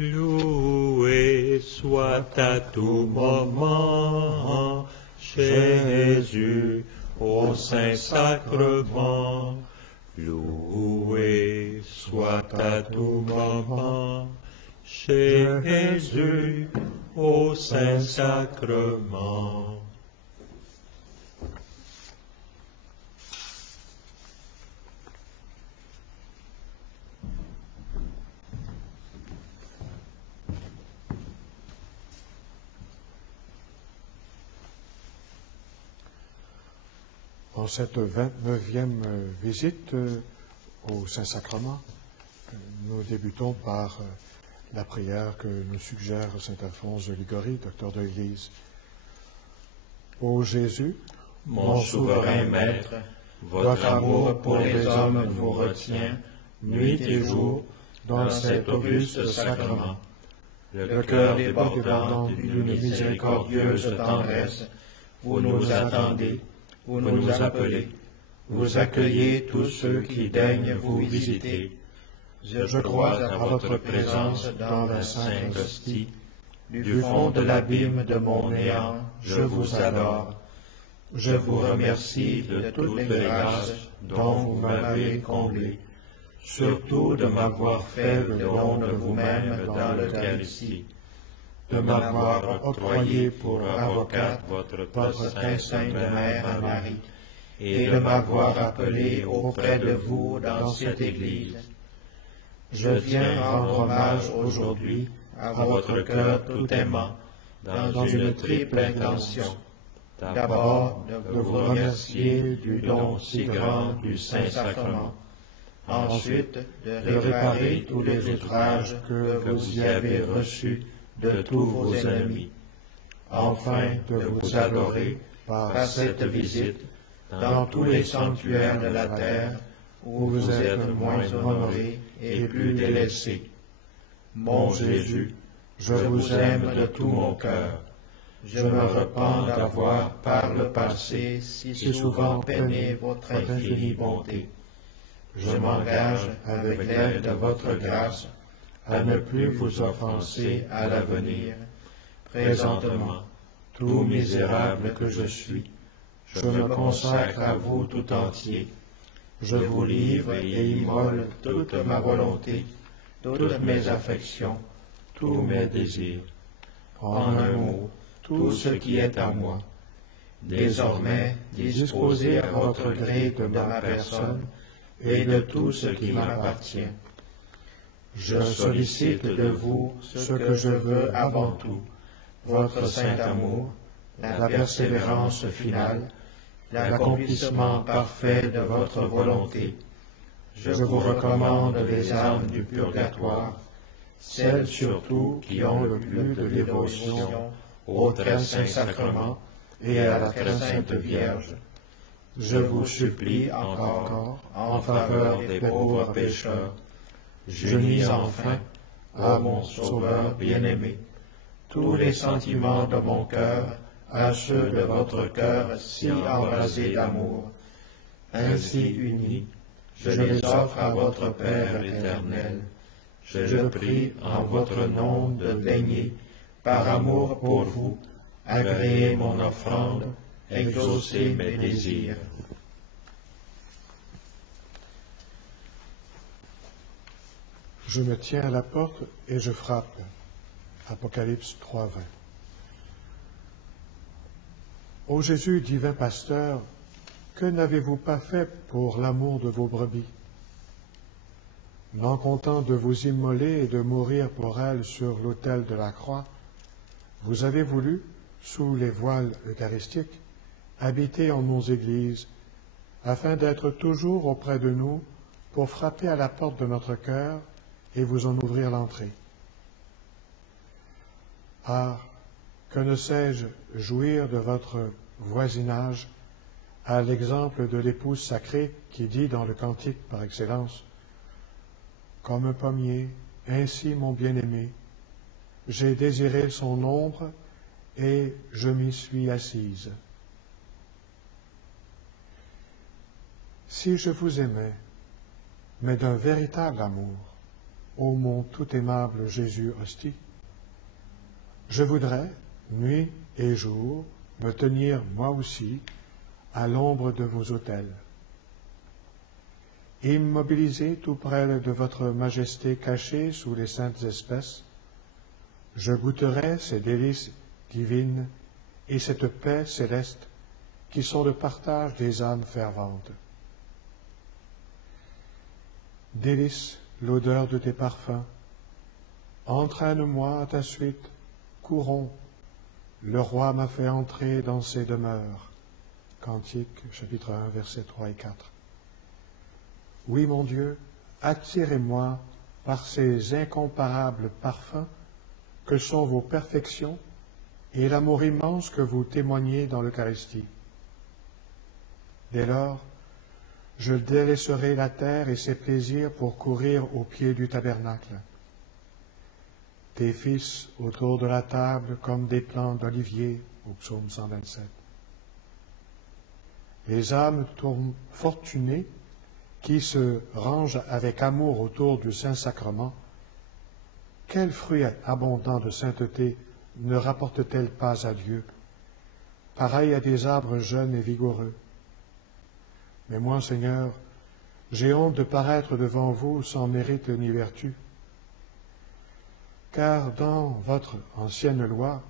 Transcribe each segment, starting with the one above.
Loué soit à tout moment Jésus au Saint-Sacrement. Loué soit à tout moment Jésus au Saint-Sacrement. En cette 29e visite au Saint-Sacrement, nous débutons par la prière que nous suggère saint Alphonse de Liguori, docteur de l'Église. Ô Jésus, mon souverain Maître, votre amour pour les hommes nous retient, nuit et jour, dans cet auguste sacrement. Le cœur débordant d'une miséricordieuse tendresse, vous nous attendez, vous nous appelez, vous accueillez tous ceux qui daignent vous visiter. Je crois à votre présence dans la Sainte Hostie. Du fond de l'abîme de mon néant, je vous adore. Je vous remercie de toutes les grâces dont vous m'avez comblé, surtout de m'avoir fait le don de vous-même dans l'Eucharistie, de m'avoir octroyé pour avocate votre très sainte Mère Marie, et de m'avoir appelé auprès de vous dans cette Église. Je viens rendre hommage aujourd'hui à votre cœur tout aimant, dans une triple intention. D'abord, de vous remercier du don si grand du Saint-Sacrement. Ensuite, de réparer tous les outrages que vous y avez reçus de tous vos ennemis. Enfin, de vous adorer par cette visite dans tous les sanctuaires de la terre où vous êtes moins honorés et plus délaissés. Mon Jésus, je vous aime de tout mon cœur. Je me repens d'avoir par le passé si souvent peiné votre infinie bonté. Je m'engage avec l'aide de votre grâce à ne plus vous offenser à l'avenir. Présentement, tout misérable que je suis, je me consacre à vous tout entier. Je vous livre et immole toute ma volonté, toutes mes affections, tous mes désirs. En un mot, tout ce qui est à moi. Désormais, disposez à votre gré de ma personne et de tout ce qui m'appartient. Je sollicite de vous ce que je veux avant tout, votre saint amour, la persévérance finale, l'accomplissement parfait de votre volonté. Je vous recommande les âmes du purgatoire, celles surtout qui ont le plus de dévotion au très saint sacrement et à la très sainte Vierge. Je vous supplie encore en faveur des pauvres pécheurs. J'unis enfin, ô mon Sauveur bien-aimé, tous les sentiments de mon cœur à ceux de votre cœur si embrasé d'amour. Ainsi unis, je les offre à votre Père éternel. Je prie en votre nom de daigner, par amour pour vous, agréer mon offrande, exaucer mes désirs. Je me tiens à la porte et je frappe. Apocalypse 3:20. Ô Jésus, divin pasteur, que n'avez-vous pas fait pour l'amour de vos brebis? Non content de vous immoler et de mourir pour elles sur l'autel de la croix, vous avez voulu, sous les voiles eucharistiques, habiter en nos églises, afin d'être toujours auprès de nous pour frapper à la porte de notre cœur et vous en ouvrir l'entrée. Ah, que ne sais-je jouir de votre voisinage à l'exemple de l'épouse sacrée qui dit dans le cantique par excellence « Comme un pommier, ainsi mon bien-aimé, j'ai désiré son ombre et je m'y suis assise. » Si je vous aimais, mais d'un véritable amour, ô mon tout aimable Jésus hostie, je voudrais, nuit et jour, me tenir moi aussi à l'ombre de vos autels. Immobilisé tout près de votre majesté cachée sous les saintes espèces, je goûterai ces délices divines et cette paix céleste qui sont le partage des âmes ferventes. Délice l'odeur de tes parfums, entraîne-moi à ta suite, courons, le roi m'a fait entrer dans ses demeures. Cantique, chapitre 1, versets 3 et 4. Oui, mon Dieu, attirez-moi par ces incomparables parfums que sont vos perfections et l'amour immense que vous témoignez dans l'Eucharistie. Dès lors, je délaisserai la terre et ses plaisirs pour courir au pied du tabernacle. Tes fils autour de la table comme des plants d'olivier, au psaume 127. Les âmes fortunées qui se rangent avec amour autour du Saint-Sacrement, quel fruit abondant de sainteté ne rapportent-elles pas à Dieu, pareil à des arbres jeunes et vigoureux? Mais moi, Seigneur, j'ai honte de paraître devant vous sans mérite ni vertu, car dans votre ancienne loi,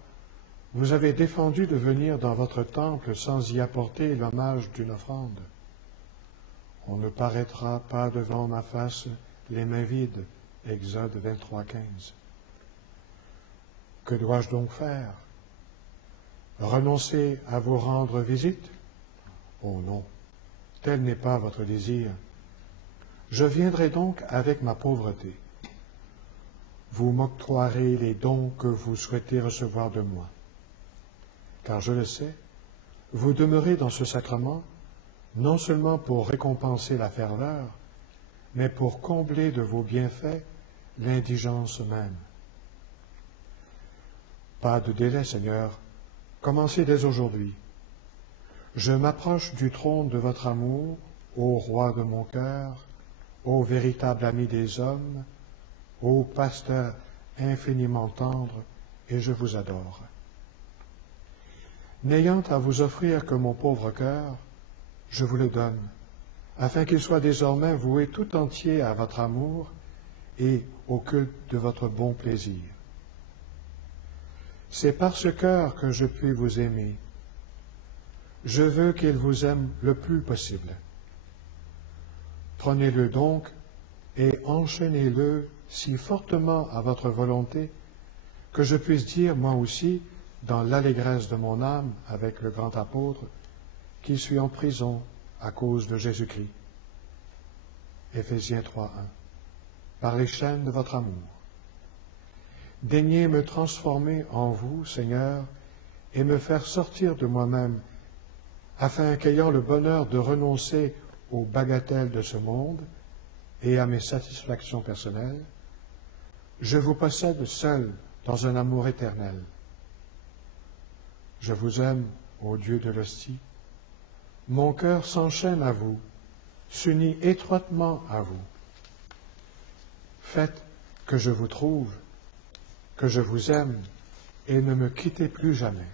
vous avez défendu de venir dans votre temple sans y apporter l'hommage d'une offrande. On ne paraîtra pas devant ma face les mains vides. Exode 23, 15. Que dois-je donc faire? Renoncer à vous rendre visite? Oh non, tel n'est pas votre désir. Je viendrai donc avec ma pauvreté. Vous m'octroierez les dons que vous souhaitez recevoir de moi. Car je le sais, vous demeurez dans ce sacrement non seulement pour récompenser la ferveur, mais pour combler de vos bienfaits l'indigence même. Pas de délai, Seigneur, commencez dès aujourd'hui. Je m'approche du trône de votre amour, ô roi de mon cœur, ô véritable ami des hommes, ô pasteur infiniment tendre, et je vous adore. N'ayant à vous offrir que mon pauvre cœur, je vous le donne, afin qu'il soit désormais voué tout entier à votre amour et au culte de votre bon plaisir. C'est par ce cœur que je puis vous aimer. Je veux qu'il vous aime le plus possible. Prenez-le donc et enchaînez-le si fortement à votre volonté que je puisse dire moi aussi, dans l'allégresse de mon âme avec le grand apôtre, qui suis en prison à cause de Jésus-Christ. Éphésiens 3.1. Par les chaînes de votre amour. Daignez me transformer en vous, Seigneur, et me faire sortir de moi-même, afin qu'ayant le bonheur de renoncer aux bagatelles de ce monde et à mes satisfactions personnelles, je vous possède seul dans un amour éternel. Je vous aime, ô Dieu de l'hostie. Mon cœur s'enchaîne à vous, s'unit étroitement à vous. Faites que je vous trouve, que je vous aime, et ne me quittez plus jamais.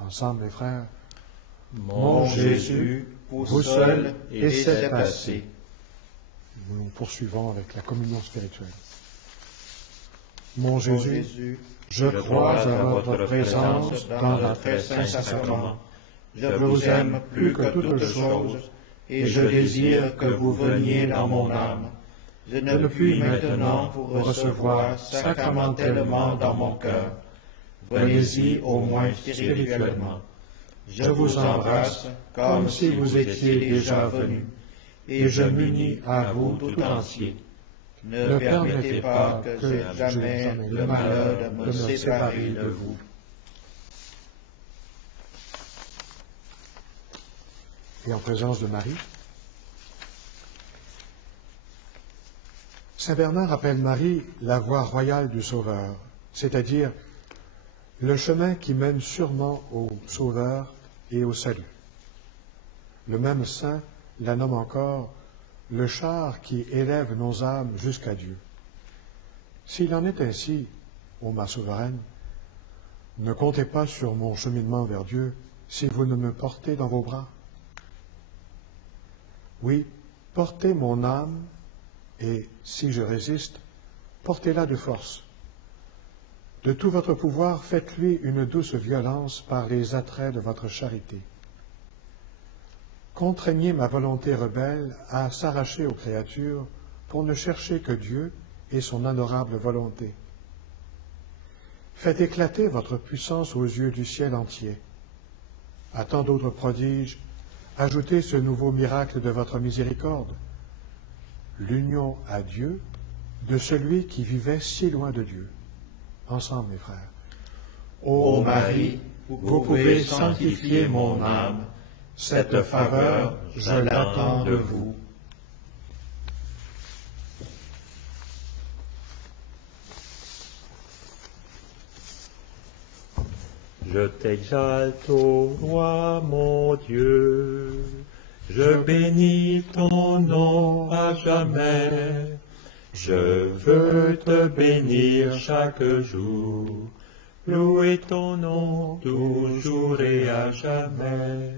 Ensemble, mes frères. Mon Jésus, vous seul, et c'est assez. Nous poursuivons avec la communion spirituelle. Mon Jésus, je crois à votre présence dans le très saint sacrement. Je vous aime plus que toutes choses, et je désire que vous veniez dans mon âme. Je ne puis maintenant vous recevoir sacramentellement dans mon cœur. Venez-y au moins spirituellement. Je vous embrasse comme si vous étiez déjà venu, et je m'unis à vous tout entier. Ne permettez pas que jamais le malheur me sépare de vous. Et en présence de Marie, Saint Bernard appelle Marie la voie royale du Sauveur, c'est-à-dire le chemin qui mène sûrement au Sauveur et au salut. Le même saint la nomme encore le char qui élève nos âmes jusqu'à Dieu. S'il en est ainsi, ô ma souveraine, ne comptez pas sur mon cheminement vers Dieu si vous ne me portez dans vos bras. Oui, portez mon âme, et si je résiste, portez-la de force. De tout votre pouvoir, faites-lui une douce violence par les attraits de votre charité. Contraignez ma volonté rebelle à s'arracher aux créatures pour ne chercher que Dieu et son honorable volonté. Faites éclater votre puissance aux yeux du ciel entier. À tant d'autres prodiges, ajoutez ce nouveau miracle de votre miséricorde, l'union à Dieu de celui qui vivait si loin de Dieu. Ensemble, mes frères. Ô Marie, vous pouvez sanctifier mon âme. Cette faveur, je l'attends de vous. Je t'exalte, ô roi mon Dieu, je bénis ton nom à jamais. Je veux te bénir chaque jour, louer ton nom toujours et à jamais.